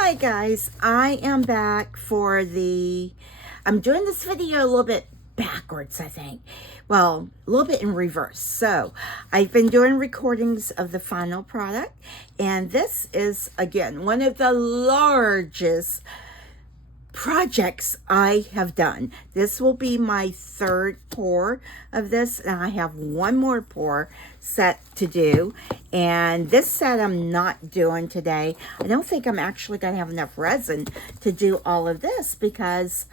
Hi guys, I am back for I'm doing this video a little bit backwards, I think. Well, a little bit in reverse. So, I've been doing recordings of the final product, and this is, again, one of the largest projects I have done. This will be my third pour of this, and I have one more pour set to do. And this set I'm not doing today. I don't think I'm actually going to have enough resin to do all of this because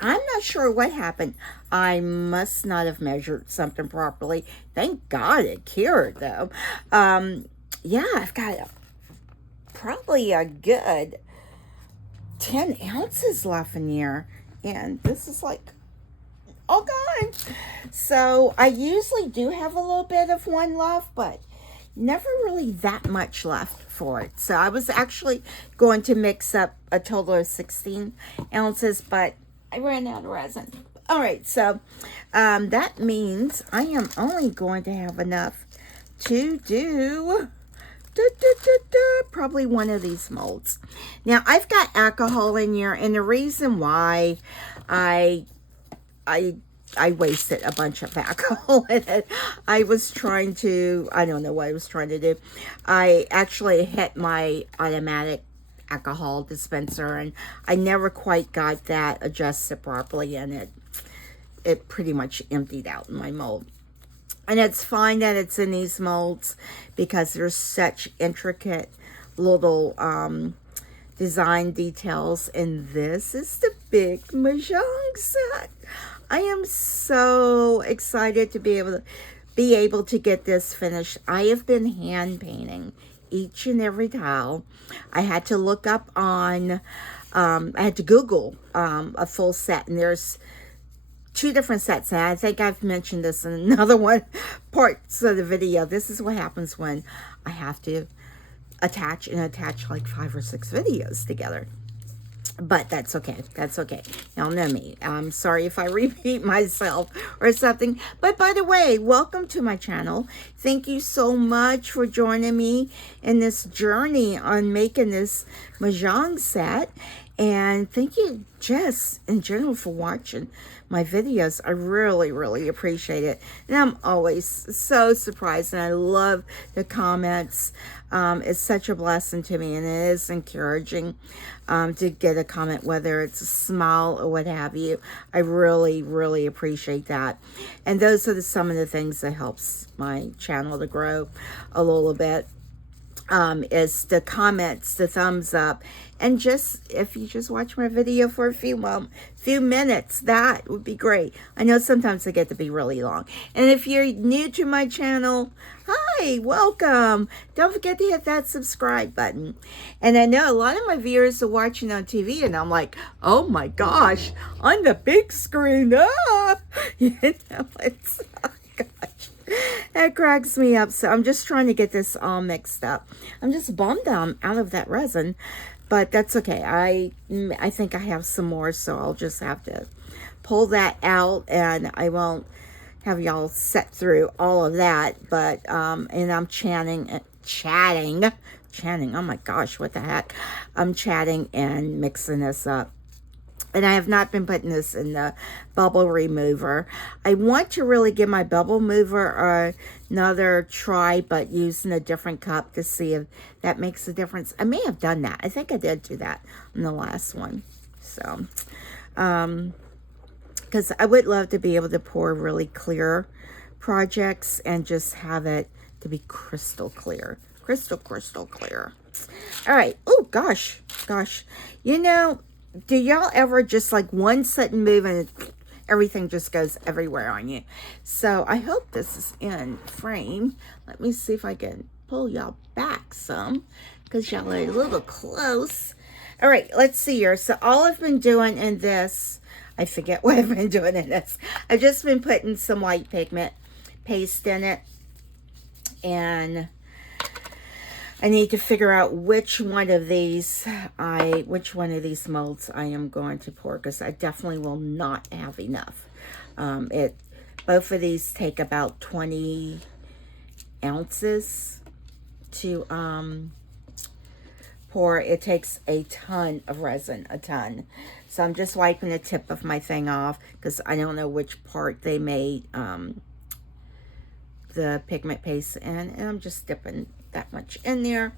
I'm not sure what happened. I must not have measured something properly. Thank God it cured though. Yeah, I've got probably a good 10 ounces left in here, and this is like all gone. So I usually do have a little bit of one left, but never really that much left for it. So I was actually going to mix up a total of 16 ounces, but I ran out of resin. All right, so that means I am only going to have enough to do probably one of these molds. Now I've got alcohol in here, and the reason why I wasted a bunch of alcohol in it, I don't know what I was trying to do. I actually hit my automatic alcohol dispenser, and I never quite got that adjusted properly, and it pretty much emptied out in my mold. And it's fine that it's in these molds because there's such intricate little design details. And this is the big Mahjong set. I am so excited to be able to get this finished. I have been hand painting each and every tile. I had to look up on, I had to Google a full set, and there's two different sets, and I think I've mentioned this in another parts of the video. This is what happens when I have to attach like 5 or 6 videos together. But that's okay. That's okay. Y'all know me. I'm sorry if I repeat myself or something. But by the way, welcome to my channel. Thank you so much for joining me in this journey on making this Mahjong set. And thank you just in general for watching my videos. I really, really appreciate it. And I'm always so surprised, and I love the comments. It's such a blessing to me, and it is encouraging to get a comment, whether it's a smile or what have you. I really, really appreciate that. And those are some of the things that helps my channel to grow a little bit. Is the comments, the thumbs up, and just if you just watch my video for a few minutes, that would be great. I know sometimes they get to be really long. And if you're new to my channel, hi, welcome. Don't forget to hit that subscribe button. And I know a lot of my viewers are watching on TV, and I'm like, oh my gosh, on the big screen. You know, it's, oh gosh. That cracks me up. So I'm just trying to get this all mixed up. I'm just bummed I'm out of that resin, but that's okay. I think I have some more, so I'll just have to pull that out, and I won't have y'all set through all of that. But and I'm chatting. Oh my gosh, what the heck? I'm chatting and mixing this up. And I have not been putting this in the bubble remover. I want to really give my bubble mover another try, but using a different cup to see if that makes a difference. I may have done that. I think I did do that in the last one. So, because I would love to be able to pour really clear projects and just have it to be crystal clear. Crystal clear. All right. Oh, gosh. You know, do y'all ever just like one sudden move and everything just goes everywhere on you? So I hope this is in frame. Let me see if I can pull y'all back some, because y'all are a little close. All right, let's see here. So all I've been doing in this, I forget what I've been doing in this. I've just been putting some white pigment paste in it, and I need to figure out which one of these molds I am going to pour, because I definitely will not have enough. Both of these take about 20 ounces to pour, it takes a ton of resin, a ton. So I'm just wiping the tip of my thing off because I don't know which part they made the pigment paste in, and I'm just dipping that much in there.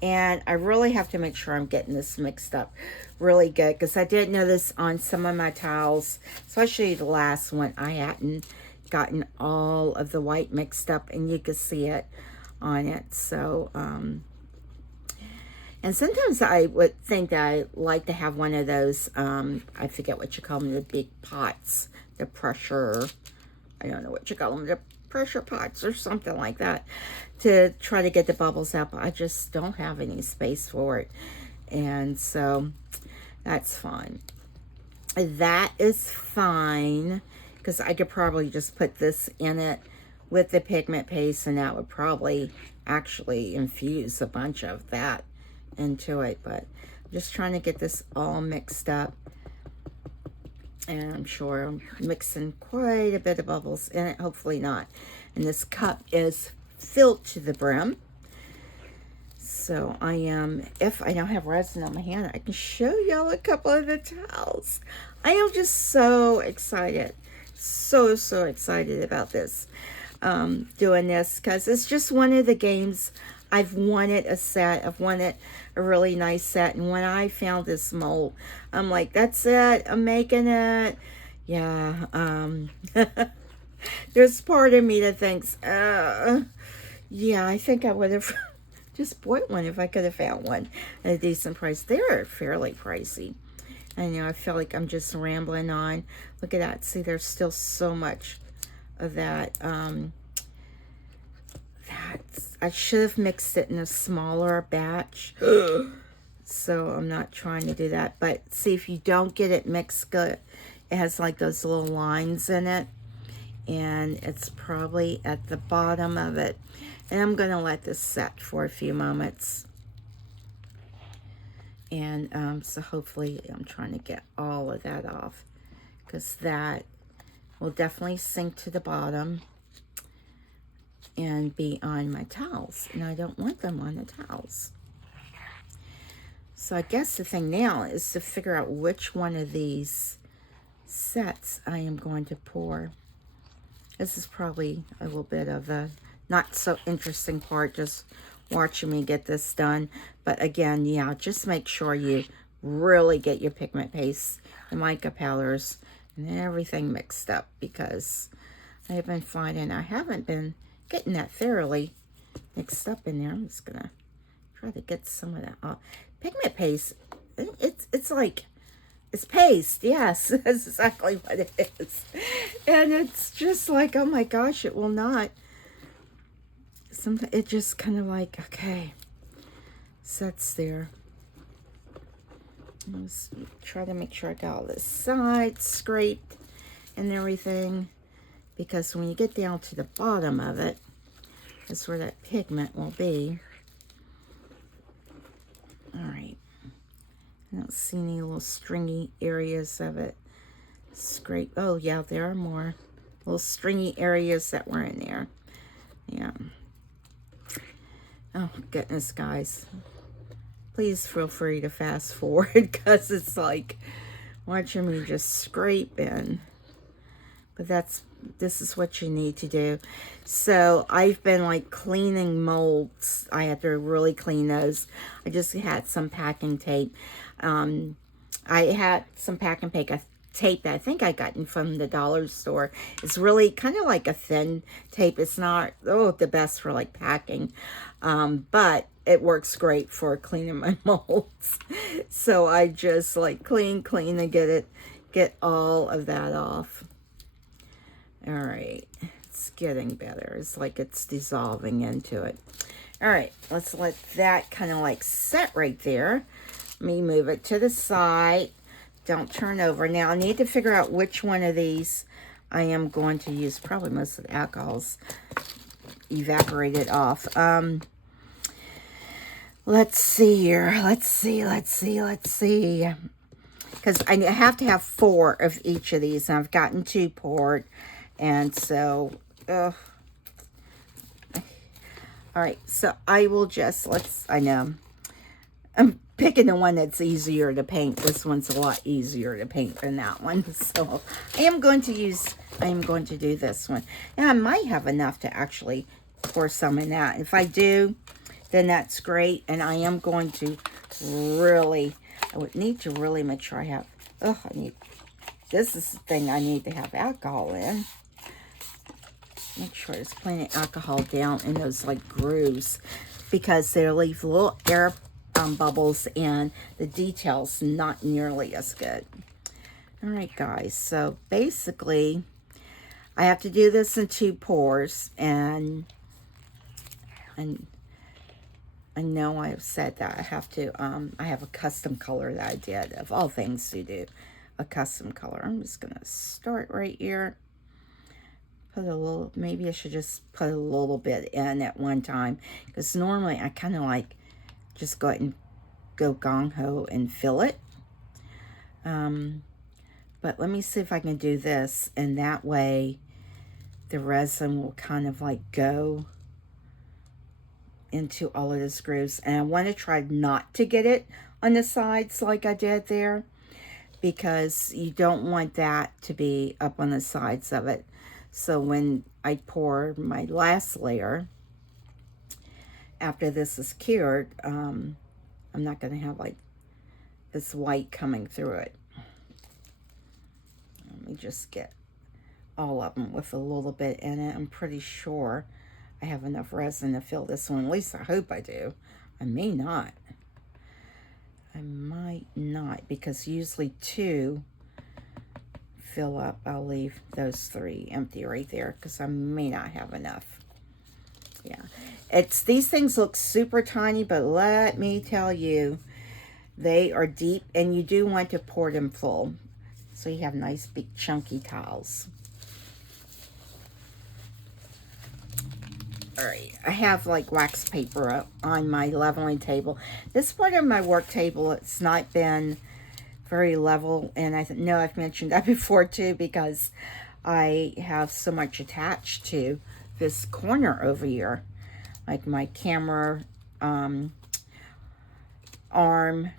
And I really have to make sure I'm getting this mixed up really good, because I did notice on some of my towels, especially the last one, I hadn't gotten all of the white mixed up, and you could see it on it. So and sometimes I would think that I like to have one of those, I forget what you call them, the big pots, the pressure, I don't know what you call them, the pressure pots or something like that, to try to get the bubbles out, but I just don't have any space for it. And so that's fine. That is fine, because I could probably just put this in it with the pigment paste, and that would probably actually infuse a bunch of that into it. But I'm just trying to get this all mixed up, and I'm sure I'm mixing quite a bit of bubbles in it, hopefully not. And this cup is filled to the brim. So I am, if I don't have resin on my hand, I can show y'all a couple of the towels. I am just so excited, so excited about this, doing this, because it's just one of the games. I've wanted a set, I've wanted a really nice set, and when I found this mold, I'm like, that's it, I'm making it. Yeah, there's part of me that thinks, yeah, I think I would have just bought one if I could have found one at a decent price. They're fairly pricey. I know, I feel like I'm just rambling on. Look at that. See, there's still so much of that. I should have mixed it in a smaller batch. So I'm not trying to do that. But see, if you don't get it mixed good, it has like those little lines in it. And it's probably at the bottom of it. And I'm going to let this set for a few moments. And so hopefully I'm trying to get all of that off, because that will definitely sink to the bottom and be on my towels. And I don't want them on the towels. So I guess the thing now is to figure out which one of these sets I am going to pour. This is probably a little bit of a not so interesting part, just watching me get this done. But again, yeah, just make sure you really get your pigment paste, the mica powders, and everything mixed up, because I've been finding I haven't been getting that thoroughly mixed up in there. I'm just gonna try to get some of that off. Pigment paste, it's like, it's paste, yes, that's exactly what it is. And it's just like, oh my gosh, it will not. Sometimes it just kind of like, okay, sets there. Let's try to make sure I got all this side scraped and everything, because when you get down to the bottom of it, that's where that pigment will be. All right. I don't see any little stringy areas of it. Scrape. Oh, yeah, there are more little stringy areas that were in there. Yeah. Oh, goodness, guys. Please feel free to fast forward, because it's like watching me just scrape in. But this is what you need to do. So I've been like cleaning molds. I had to really clean those. I just had some packing tape. I had some packing tape that I think I gotten from the dollar store. It's really kind of like a thin tape. It's not the best for like packing, but it works great for cleaning my molds. So I just like clean and get all of that off. All right, it's getting better. It's like it's dissolving into it. All right, let's let that kind of like set right there. Let me move it to the side. Don't turn over. Now I need to figure out which one of these I am going to use. Probably most of the alcohol's evaporated off. Let's see here. Let's see. Because I have to have 4 of each of these, and I've gotten 2 poured. And so, all right, so I will just, I know, I'm picking the one that's easier to paint. This one's a lot easier to paint than that one. So I am going to do this one. And I might have enough to actually pour some in that. If I do, then that's great. And I am going to I would need to really make sure I have, this is the thing I need to have alcohol in. Make sure there's plenty of alcohol down in those like grooves, because they'll leave little air bubbles and the details not nearly as good. All right, guys, so basically I have to do this in 2 pours, and I know I've said that I have to, I have a custom color that I did, of all things to do, a custom color. I'm just going to start right here. Put a little, maybe I should just put a little bit in at one time, because normally I kind of like just go ahead and go gung-ho and fill it. But let me see if I can do this, and that way the resin will kind of like go into all of the grooves. And I want to try not to get it on the sides like I did there, because you don't want that to be up on the sides of it. So when I pour my last layer, after this is cured, I'm not going to have like this white coming through it. Let me just get all of them with a little bit in it. I'm pretty sure I have enough resin to fill this one. At least I hope I do. I may not. I might not, because usually 2 fill up. I'll leave those 3 empty right there, because I may not have enough. Yeah, these things look super tiny, but let me tell you, they are deep, and you do want to pour them full, so you have nice big chunky tiles. All right, I have like wax paper up on my leveling table. This part of my work table, it's not been very level, and I know I've mentioned that before too, because I have so much attached to this corner over here, like my camera arm,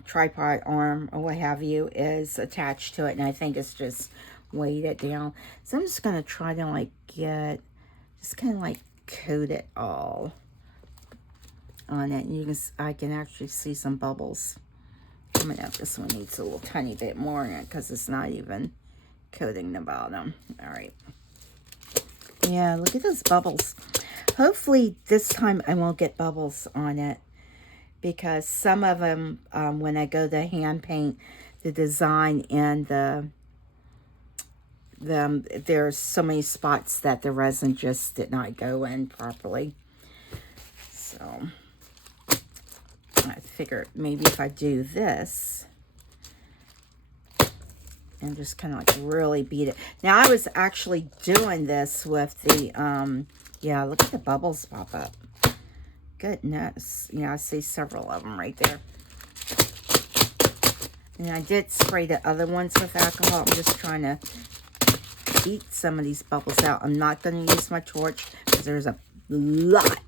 tripod arm, or what have you, is attached to it, and I think it's just weighed it down. So I'm just gonna try to like just kind of like coat it all on it, and I can actually see some bubbles coming up. This one needs a little tiny bit more in it, because it's not even coating the bottom. All right. Yeah, look at those bubbles. Hopefully this time I won't get bubbles on it, because some of them, when I go to hand paint, the design and there's so many spots that the resin just did not go in properly. So I figured maybe if I do this and just kind of like really beat it. Now I was actually doing this with the, yeah, look at the bubbles pop up. Goodness. Yeah, I see several of them right there. And I did spray the other ones with alcohol. I'm just trying to beat some of these bubbles out. I'm not going to use my torch, because there's a lot,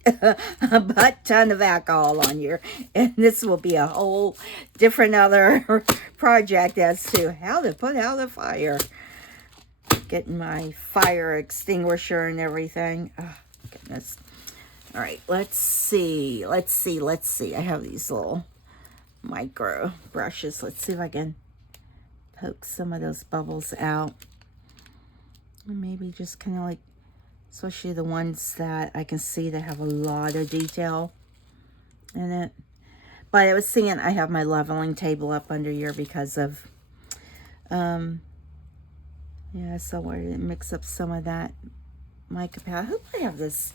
a butt ton of alcohol on here, and this will be a whole different other project as to how to put out a fire. Getting my fire extinguisher and everything. Oh, goodness. All right, let's see. I have these little micro brushes. Let's see if I can poke some of those bubbles out. Maybe just kind of like, especially the ones that I can see that have a lot of detail in it. But I was seeing I have my leveling table up under here because of, yeah, so I didn't mix up some of that mica powder. I hope I have this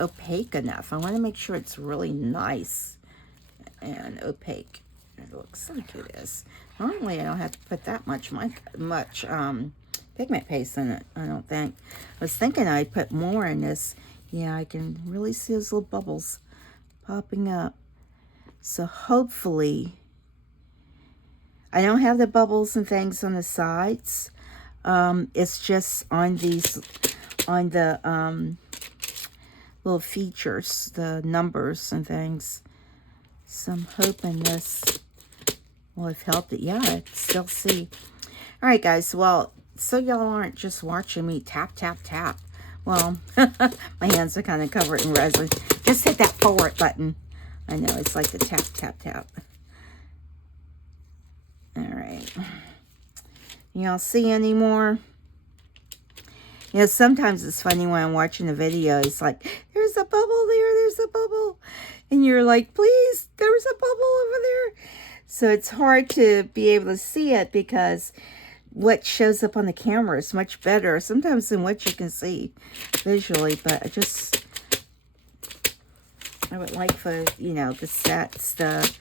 opaque enough. I want to make sure it's really nice and opaque. It looks like it is. Normally I don't have to put that much pigment paste in it, I don't think. I was thinking I'd put more in this. Yeah, I can really see those little bubbles popping up. So hopefully, I don't have the bubbles and things on the sides. It's just on these, on the little features, the numbers and things. So I'm hoping this will have helped it. Yeah, I can still see. All right, guys. Well, so y'all aren't just watching me tap, tap, tap. Well, my hands are kind of covered in resin. Just hit that forward button. I know, it's like the tap, tap, tap. All right. Y'all see any more? You know, sometimes it's funny when I'm watching the video. It's like, there's a bubble there, there's a bubble. And you're like, please, there's a bubble over there. So it's hard to be able to see it because what shows up on the camera is much better sometimes than what you can see visually. But I would like for, you know, the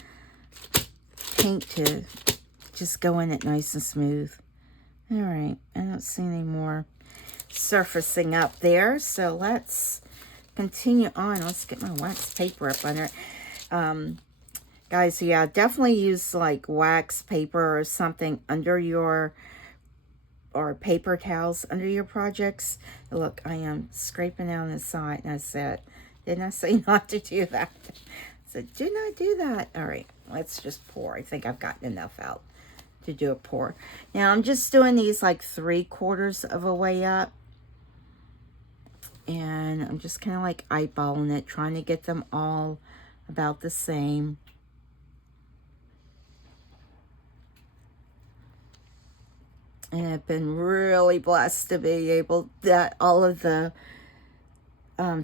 paint to just go in it nice and smooth. All right, I don't see any more surfacing up there, so let's continue on. Let's get my wax paper up under it. Guys, yeah, definitely use like wax paper or something under your, or paper towels under your projects. Look, I am scraping down the side, and I said, didn't I say not to do that? I said, do not do that. All right, let's just pour. I think I've gotten enough out to do a pour. Now I'm just doing these like 3/4 of a way up. And I'm just kind of like eyeballing it, trying to get them all about the same. And I've been really blessed to be able that all of the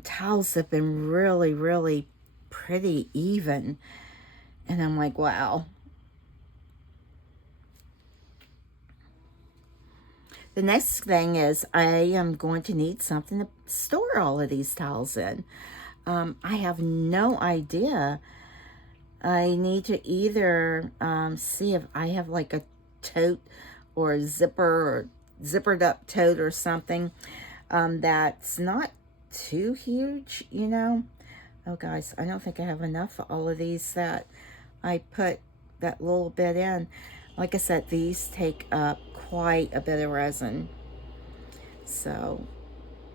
towels have been really, really pretty even. And I'm like, wow. The next thing is I am going to need something to store all of these towels in. I have no idea. I need to either see if I have like a tote or a zipper or zippered up tote or something that's not too huge, you know. Oh, guys, I don't think I have enough for all of these that I put that little bit in. Like I said, these take up quite a bit of resin. So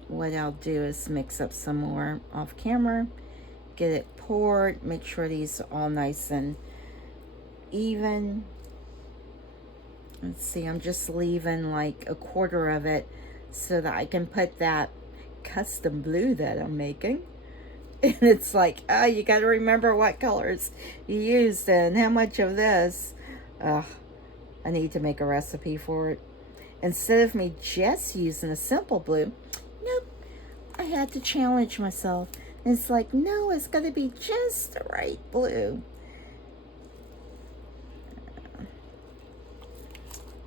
what I'll do is mix up some more off camera, get it poured, make sure these are all nice and even. Let's see, I'm just leaving like 1/4 of it so that I can put that custom blue that I'm making. And it's like, oh, you got to remember what colors you used and how much of this. I need to make a recipe for it. Instead of me just using a simple blue, nope, I had to challenge myself. And it's like, no, it's got to be just the right blue.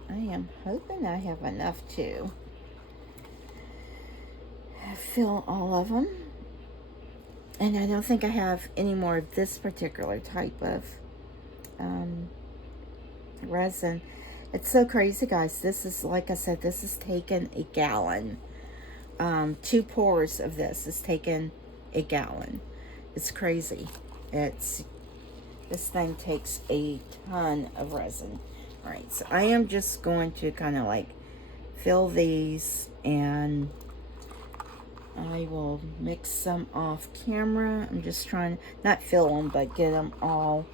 I am hoping I have enough to fill all of them. And I don't think I have any more of this particular type of resin. It's so crazy, guys. This is, like I said, this has taken a gallon. 2 pours of this has taken a gallon. It's crazy. This thing takes a ton of resin. All right, so I am just going to kind of like fill these, and I will mix some off camera. I'm just trying, not fill them, but get them all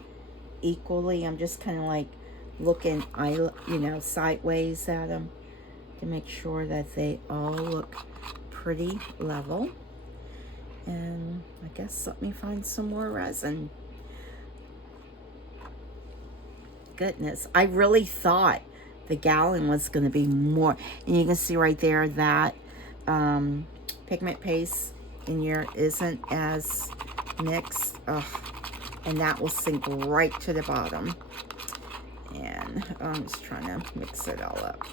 equally. I'm just kind of like looking, you know, sideways at them to make sure that they all look pretty level. And I guess let me find some more resin. Goodness, I really thought the gallon was going to be more. And you can see right there that pigment paste in here isn't as mixed. And that will sink right to the bottom. And I'm just trying to mix it all up.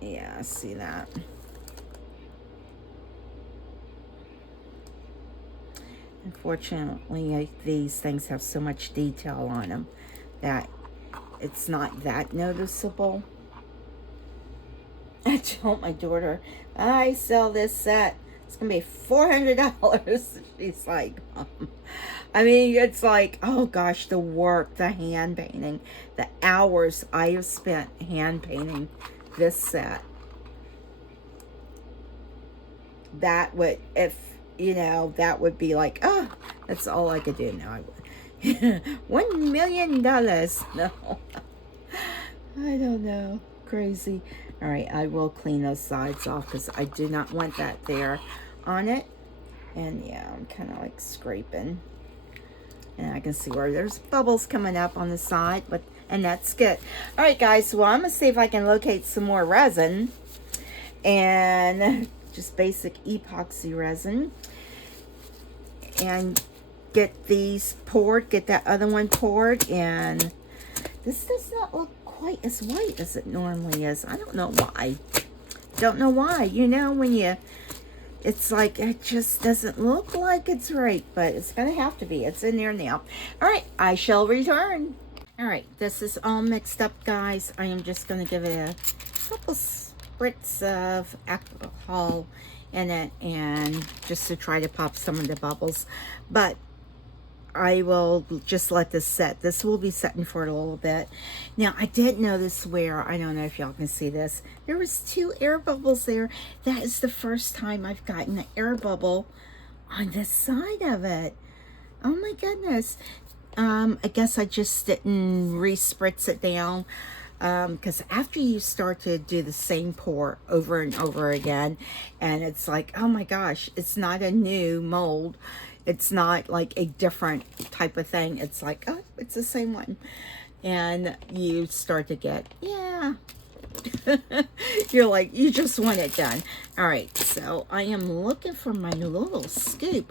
Yeah, I see that. Unfortunately, these things have so much detail on them that it's not that noticeable. I told my daughter, I sell this set. It's going to be $400. She's like, I mean, it's like, oh gosh, the work, the hand painting, the hours I have spent hand painting this set. That would, if you know, that would be like, oh, that's all I could do now. $1 million. No, I don't know. Crazy. All right, I will clean those sides off because I do not want that there on it. And yeah, I'm kind of like scraping. And I can see where there's bubbles coming up on the side, but and that's good. All right, guys, well, I'm going to see if I can locate some more resin. And just basic epoxy resin. And get these poured, get that other one poured. And this does not look quite as white as it normally is. I don't know why. Don't know why. You know, when you... It's like, it just doesn't look like it's right, but it's going to have to be. It's in there now. All right, I shall return. All right, this is all mixed up, guys. I am just going to give it a couple spritz of alcohol in it, and just to try to pop some of the bubbles. But I will just let this set. This will be setting for a little bit. Now, I did notice where, I don't know if y'all can see this, there was 2 air bubbles there. That is the first time I've gotten an air bubble on the side of it. Oh my goodness. I guess I just didn't re-spritz it down. Because after you start to do the same pour over and over again, and it's like, oh my gosh, it's not a new mold. It's not like a different type of thing. It's like, oh, it's the same one. And you start to get, yeah. You're like, you just want it done. All right, so I am looking for my little scoop.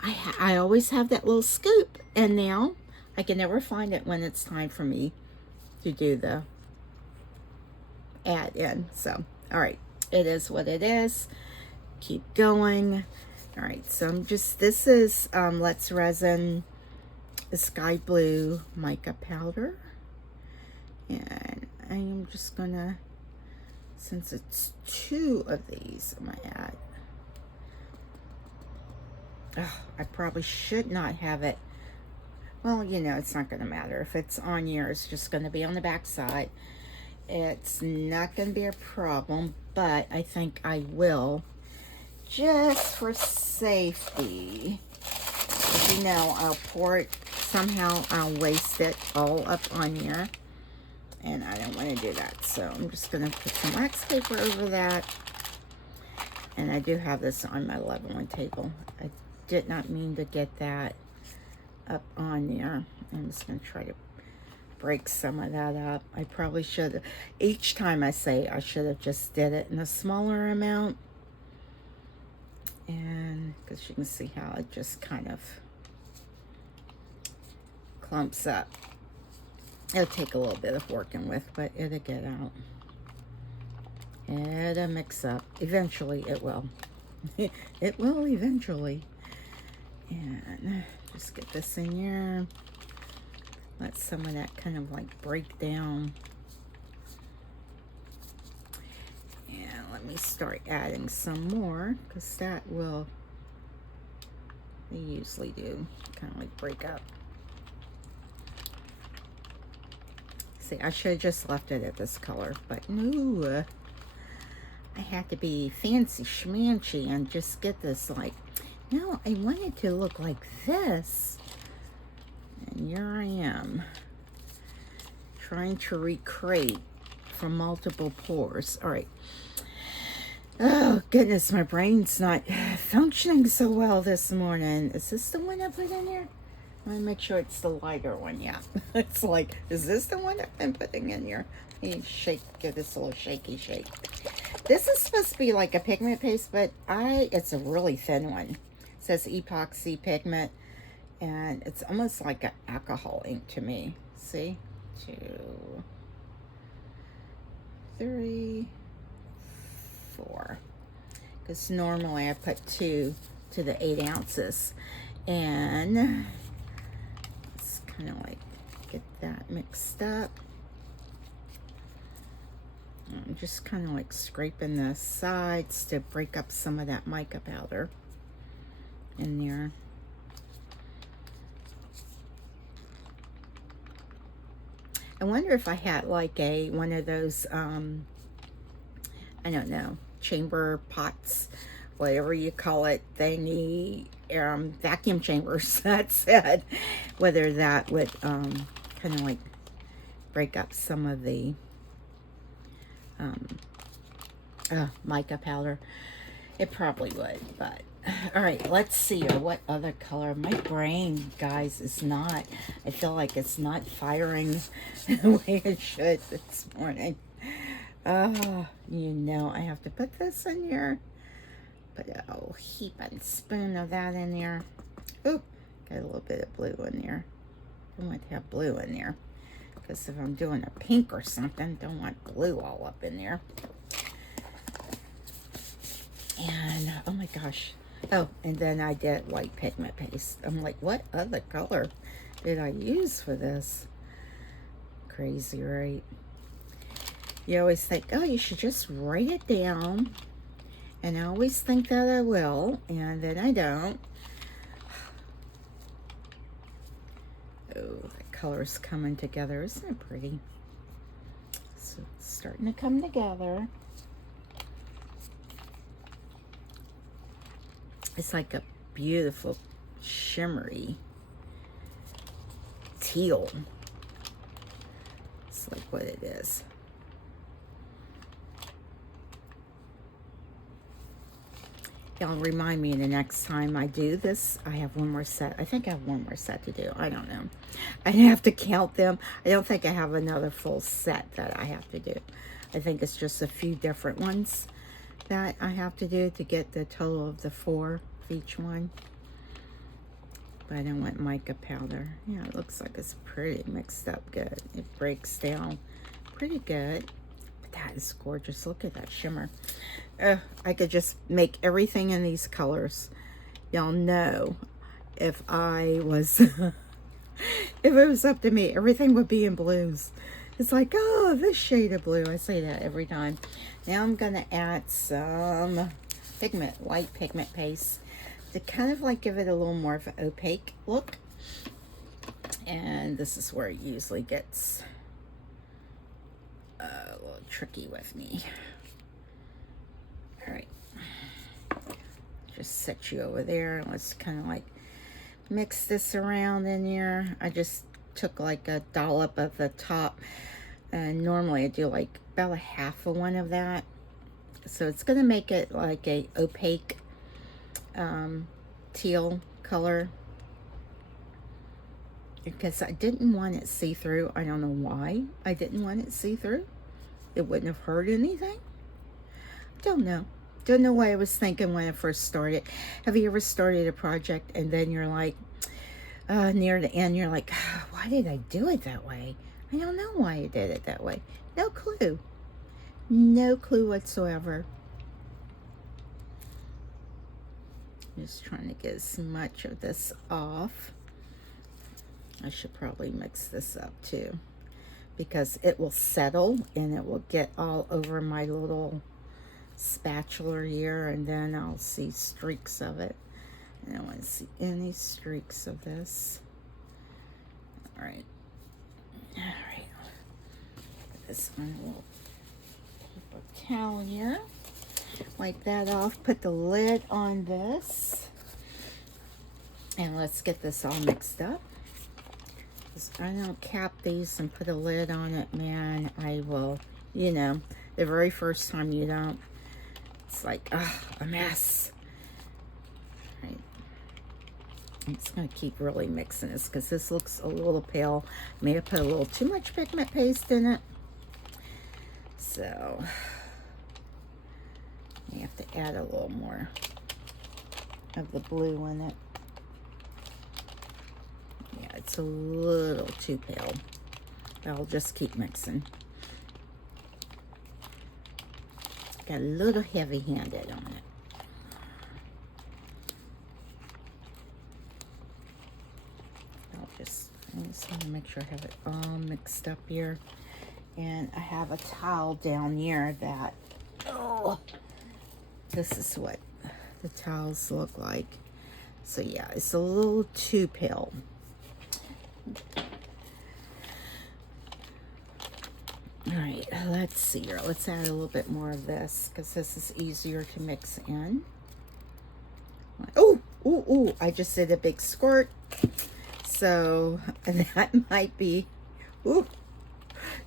I always have that little scoop, and now I can never find it when it's time for me to do the add in. So, all right, it is what it is. Keep going. All right, so I'm just, this is Let's Resin, the Sky Blue mica powder. And I am just gonna, since it's 2 of these, I'm gonna add. Oh, I probably should not have it. Well, you know, it's not gonna matter. If it's on here, it's just gonna be on the back side. It's not gonna be a problem, but I think I will, just for safety. As you know, I'll pour it, somehow I'll waste it all up on here, and I don't want to do that. So I'm just going to put some wax paper over that, and I do have this on my leveling table. I did not mean to get that up on there. I'm just going to try to break some of that up. I probably should, each time I say I should have just did it in a smaller amount. And because you can see how it just kind of clumps up. It'll take a little bit of working with, but it'll get out. It'll mix up. Eventually it will. It will eventually. And just get this in here. Let some of that kind of like break down. And let me start adding some more, because that will, they usually do kind of like break up. See, I should have just left it at this color, but no, I had to be fancy schmancy and just get this like, no, I want it to look like this. And here I am, trying to recreate from multiple pores. All right. Oh, goodness, my brain's not functioning so well this morning. Is this the one I put in here? Let me make sure it's the lighter one. Yeah. It's like, is this the one I've been putting in here? Let me shake, give this a little shaky shake. This is supposed to be like a pigment paste, but it's a really thin one. It says epoxy pigment, and it's almost like an alcohol ink to me. See? 2, 3, 4. Because normally I put 2 to the 8 ounces. And it's kind of like get that mixed up. I'm just kind of like scraping the sides to break up some of that mica powder in there. I wonder if I had like one of those, I don't know, chamber pots whatever you call it, thingy, vacuum chambers. That's it. Whether that would kind of like break up some of the mica powder. It probably would, but all right, let's see here. What other color? My brain, guys, is not, I feel like it's not firing the way it should this morning. You know, I have to put this in here. Put a whole heap and spoon of that in there. Ooh, got a little bit of blue in there. Don't want to have blue in there, because if I'm doing a pink or something, don't want blue all up in there. And oh my gosh. Oh, and then I did white pigment paste. I'm like, what other color did I use for this? Crazy, right? You always think, oh, you should just write it down. And I always think that I will, and then I don't. Oh, the color's coming together. Isn't it pretty? So it's starting to come together. It's like a beautiful shimmery teal. It's like what it is. Y'all remind me the next time I do this. I have one more set. I think I have one more set to do. I don't know. I have to count them. I don't think I have another full set that I have to do. I think it's just a few different ones that I have to do to get the total of the 4 of each one. But I don't want mica powder. Yeah, it looks like it's pretty mixed up good. It breaks down pretty good. But that is gorgeous. Look at that shimmer. I could just make everything in these colors. Y'all know if I was if it was up to me, everything would be in blues. It's like, oh, this shade of blue. I say that every time. Now I'm gonna add some pigment, white pigment paste, to kind of like give it a little more of an opaque look. And this is where it usually gets a little tricky with me. All right, just set you over there. Let's kind of like mix this around in here. I just took like a dollop of the top, and normally I do like about a half of one of that. So it's gonna make it like a opaque teal color, because I didn't want it see-through. I don't know why I didn't want it see-through. It wouldn't have hurt anything. Don't know. Don't know what I was thinking when I first started. Have you ever started a project and then you're like, near the end, you're like, why did I do it that way? I don't know why I did it that way. No clue. No clue whatsoever. Just trying to get as much of this off. I should probably mix this up too, because it will settle and it will get all over my little spatula here, and then I'll see streaks of it. I don't want to see any streaks of this. All right. All right. This one, a little paper towel here. Wipe that off. Put the lid on this. And let's get this all mixed up. I don't cap these and put a lid on it, man. I will, you know, the very first time you don't, it's like, a mess. Right. I'm just going to keep really mixing this because this looks a little pale. May have put a little too much pigment paste in it. So, you have to add a little more of the blue in it. Yeah, it's a little too pale. I'll just keep mixing. Got a little heavy-handed on it. I just want to make sure I have it all mixed up here. And I have a towel down here that, oh, this is what the towels look like. So yeah, it's a little too pale. All right, let's see here. Let's add a little bit more of this because this is easier to mix in. Ooh, I just did a big squirt. So that might be, ooh,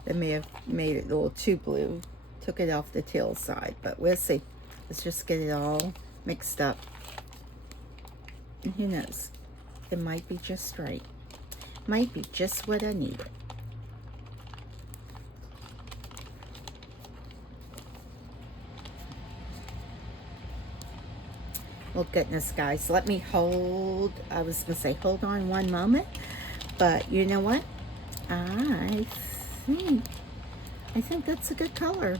that may have made it a little too blue. Took it off the tail side, but we'll see. Let's just get it all mixed up. And who knows? It might be just right. Might be just what I needed. Well, goodness, guys, let me hold, I was going to say hold on one moment, but you know what? I think that's a good color.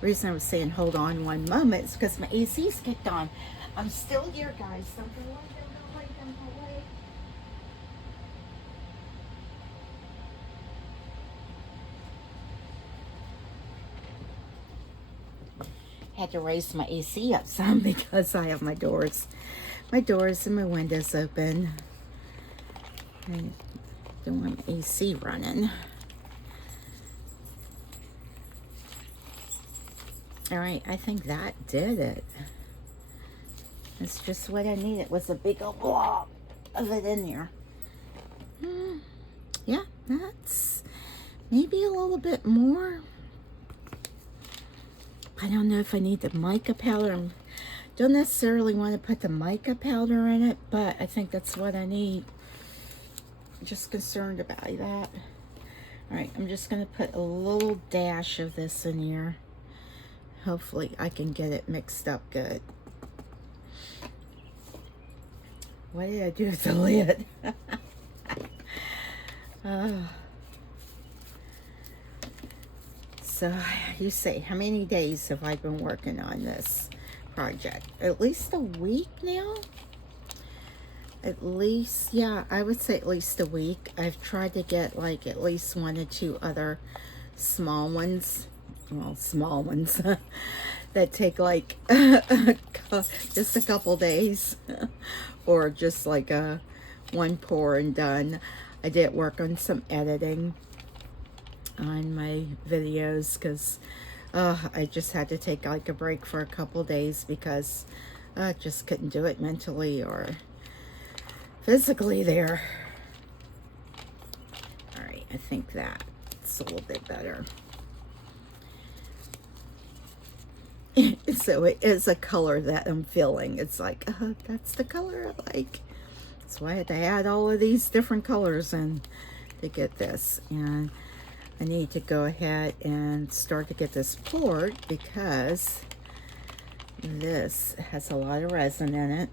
The reason I was saying hold on one moment is because my AC's kicked on. I'm still here, guys. Don't go away, don't go away, don't go away. Had to raise my AC up some because I have my doors and my windows open. I don't want my AC running. All right, I think that did it. That's just what I needed, was a big old blob of it in there. Yeah, that's maybe a little bit more. I don't know if I need the mica powder. I don't necessarily want to put the mica powder in it, but I think that's what I need. I'm just concerned about that. All right, I'm just going to put a little dash of this in here. Hopefully I can get it mixed up good. What did I do with the lid? So you say, how many days have I been working on this project? At least a week now? At least, yeah, I would say at least a week. I've tried to get like at least 1 or 2 other small ones. Well, small ones that take like just a couple days or just like a 1 pour and done. I did work on some editing on my videos because I just had to take like a break for a couple days because I just couldn't do it mentally or physically there. All right, I think that's a little bit better. So it is a color that I'm feeling. It's like, that's the color I like. That's why I had to add all of these different colors in to get this. And I need to go ahead and start to get this poured because this has a lot of resin in it.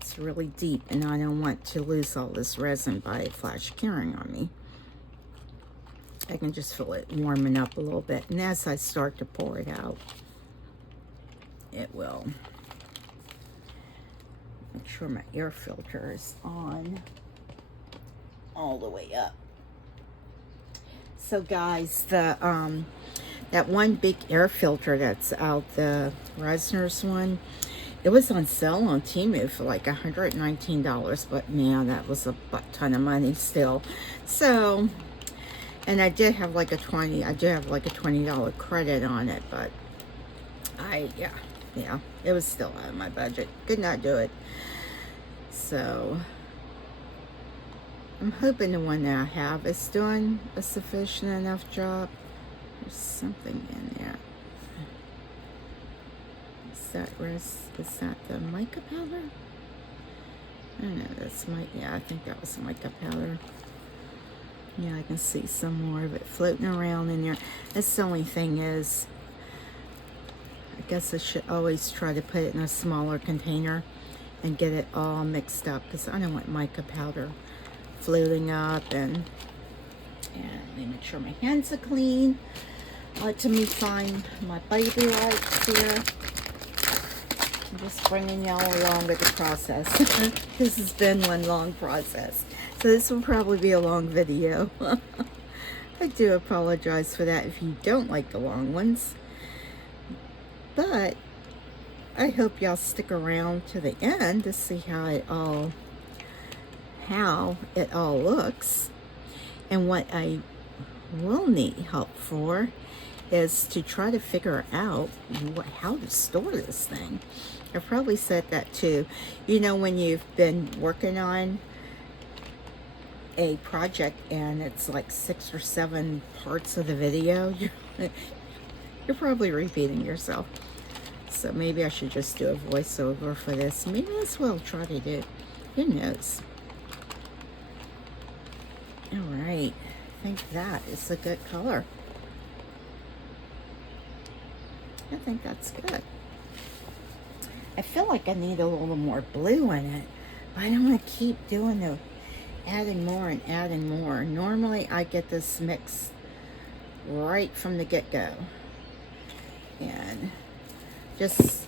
It's really deep and I don't want to lose all this resin by flash curing on me. I can just feel it warming up a little bit. And as I start to pour it out, it will. Make sure my air filter is on all the way up. So guys, the that one big air filter that's out, the Resner's one, it was on sale on Temu for like $119, but man, that was a butt ton of money still. So, and I did have like a $20 credit on it, but yeah, it was still out of my budget. Could not do it. So I'm hoping the one that I have is doing a sufficient enough job. There's something in there. Is that the mica powder? I don't know, yeah, I think that was mica powder. Yeah, I can see some more of it floating around in there. That's the only thing is, I guess I should always try to put it in a smaller container and get it all mixed up because I don't want mica powder floating up. And let me make sure my hands are clean. To me, find my baby wipes here. I'm just bringing y'all along with the process. This has been one long process. So this will probably be a long video. I do apologize for that if you don't like the long ones. But I hope y'all stick around to the end to see how it all looks. And what I will need help for is to try to figure out how to store this thing. I've probably said that too. You know, when you've been working on a project and it's like 6 or 7 parts of the video, you're probably repeating yourself. So maybe I should just do a voiceover for this. Maybe that's what I'll try to do. Who knows? All right. I think that is a good color. I think that's good. I feel like I need a little more blue in it, but I don't want to keep doing the adding more and adding more. Normally I get this mix right from the get-go, and just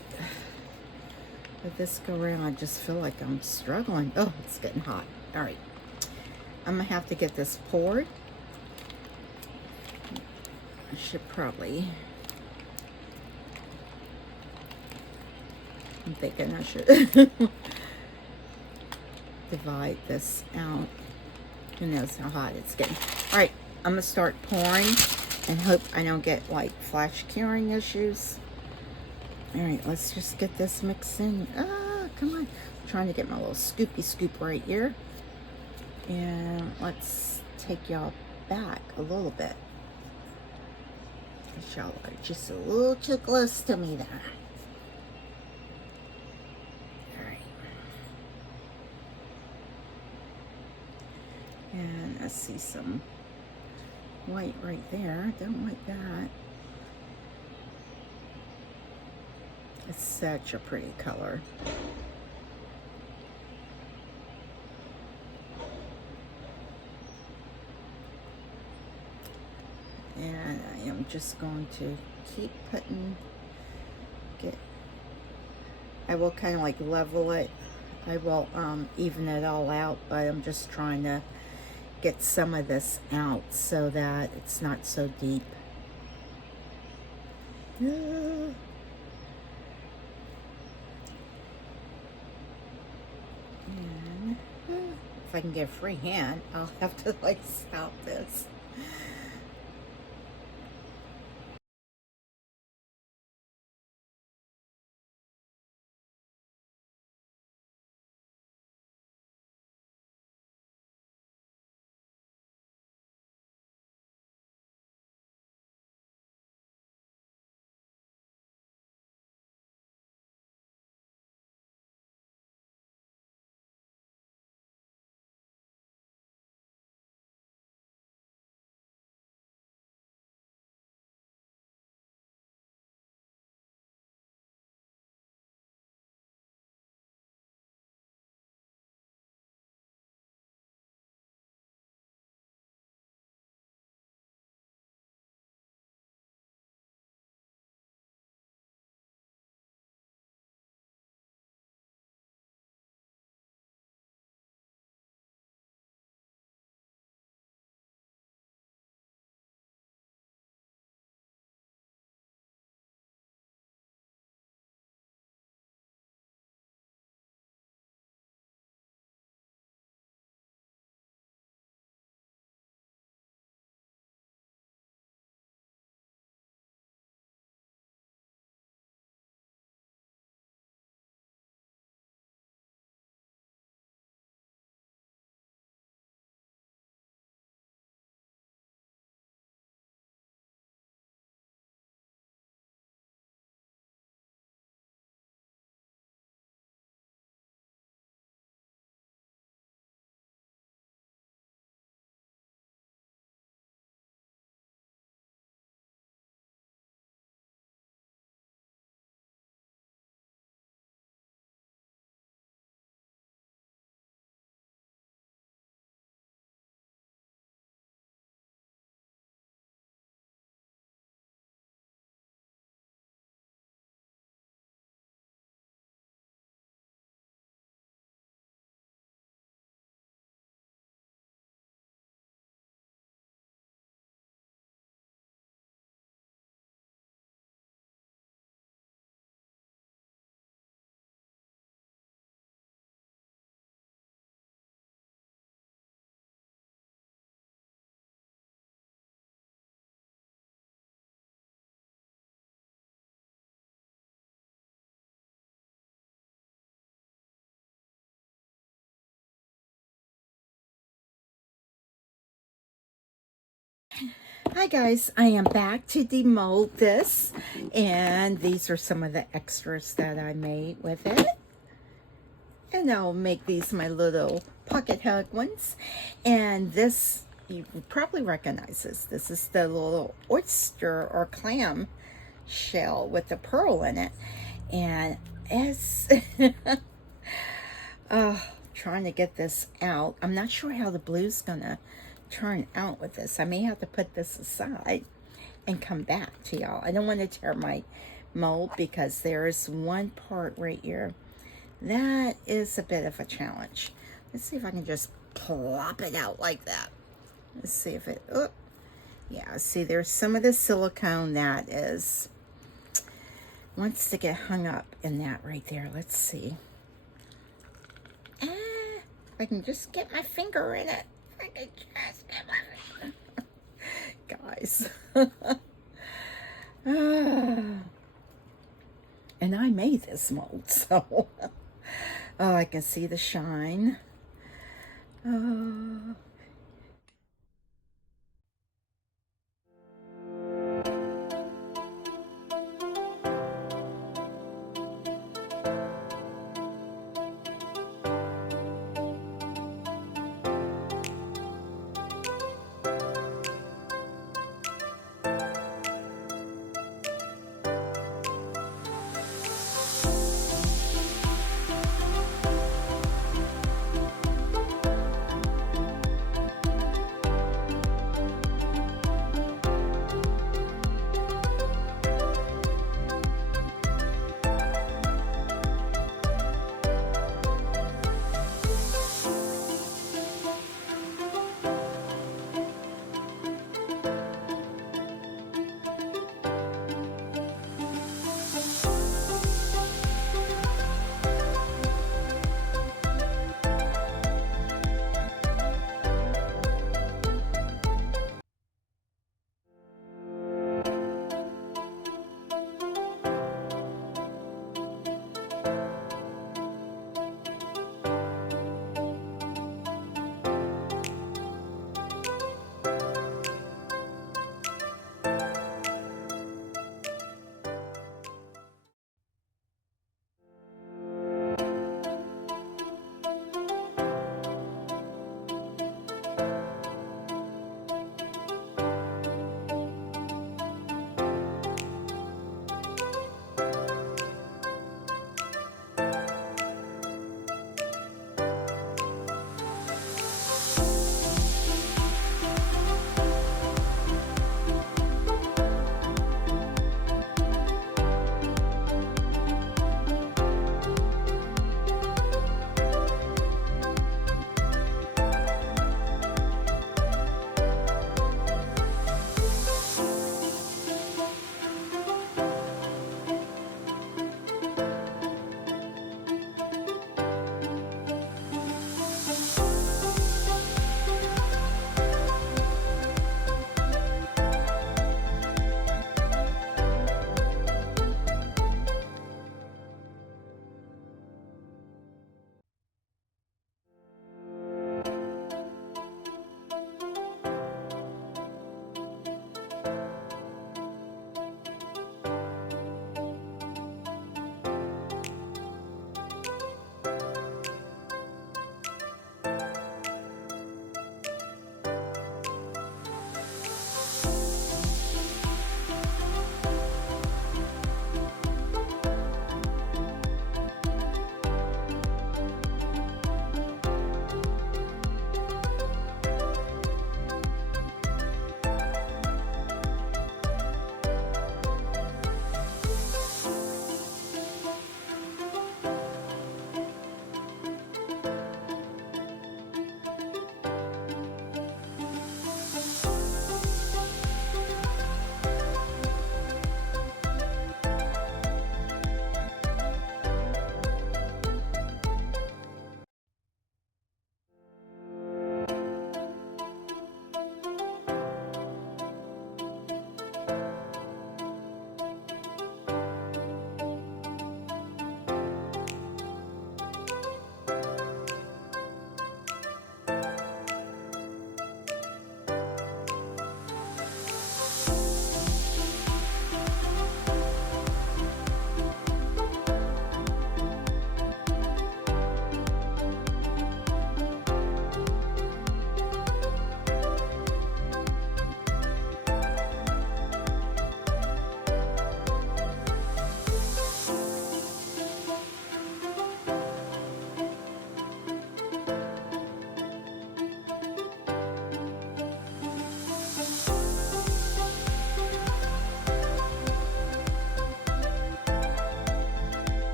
with this go around, I just feel like I'm struggling. Oh, it's getting hot. All right, I'm gonna have to get this poured. I should probably, I'm thinking I should divide this out. Who knows how hot it's getting. All right, I'm gonna start pouring and hope I don't get like flash curing issues. All right, let's just get this mixed in. Ah, come on. I'm trying to get my little scoopy scoop right here. And let's take y'all back a little bit. Y'all are just a little too close to me there. All right. And I see some white right there. Don't like that. It's such a pretty color. And I am just going to keep putting, I will kind of like level it. I will even it all out, but I'm just trying to get some of this out so that it's not so deep. And if I can get a free hand, I'll have to like stop this. Hi guys, I am back to demold this, and these are some of the extras that I made with it. And I'll make these my little pocket hug ones. And this, you probably recognize this. This is the little oyster or clam shell with the pearl in it. And as trying to get this out, I'm not sure how the blue's gonna turn out with this. I may have to put this aside and come back to y'all. I don't want to tear my mold because there is one part right here that is a bit of a challenge. Let's see if I can just plop it out like that. Let's see if it, oh, yeah, see there's some of the silicone that is, wants to get hung up in that right there. Let's see. If I can just get my finger in it. I can just get my finger. Guys. And I made this mold, so oh, I can see the shine.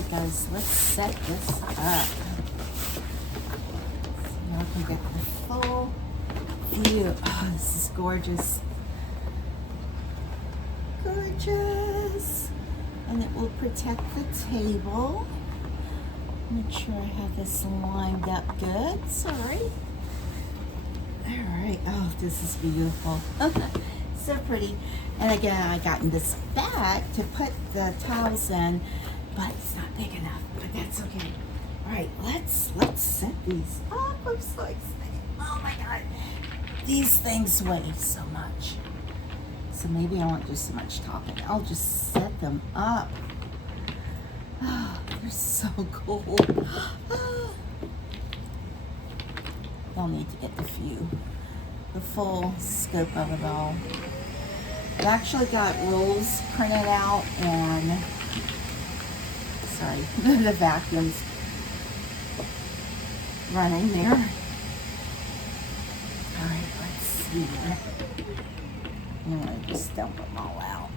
right, guys, let's set this up. So now I can get the full view. Oh, this is gorgeous. Gorgeous. And it will protect the table. Make sure I have this lined up good. Sorry. All right. Oh, this is beautiful. So pretty. And again, I got in this bag to put the towels in, but it's not big enough. But that's okay. All right, let's set these up. I'm so excited. Oh my God. These things weigh so much. So maybe I won't do so much topping. I'll just set them up. Oh, they're so cool. Oh. I'll need to get the full scope of it all. I actually got rules printed out, and sorry, the vacuum's running there. All right, let's see here. I'm gonna just dump them all out.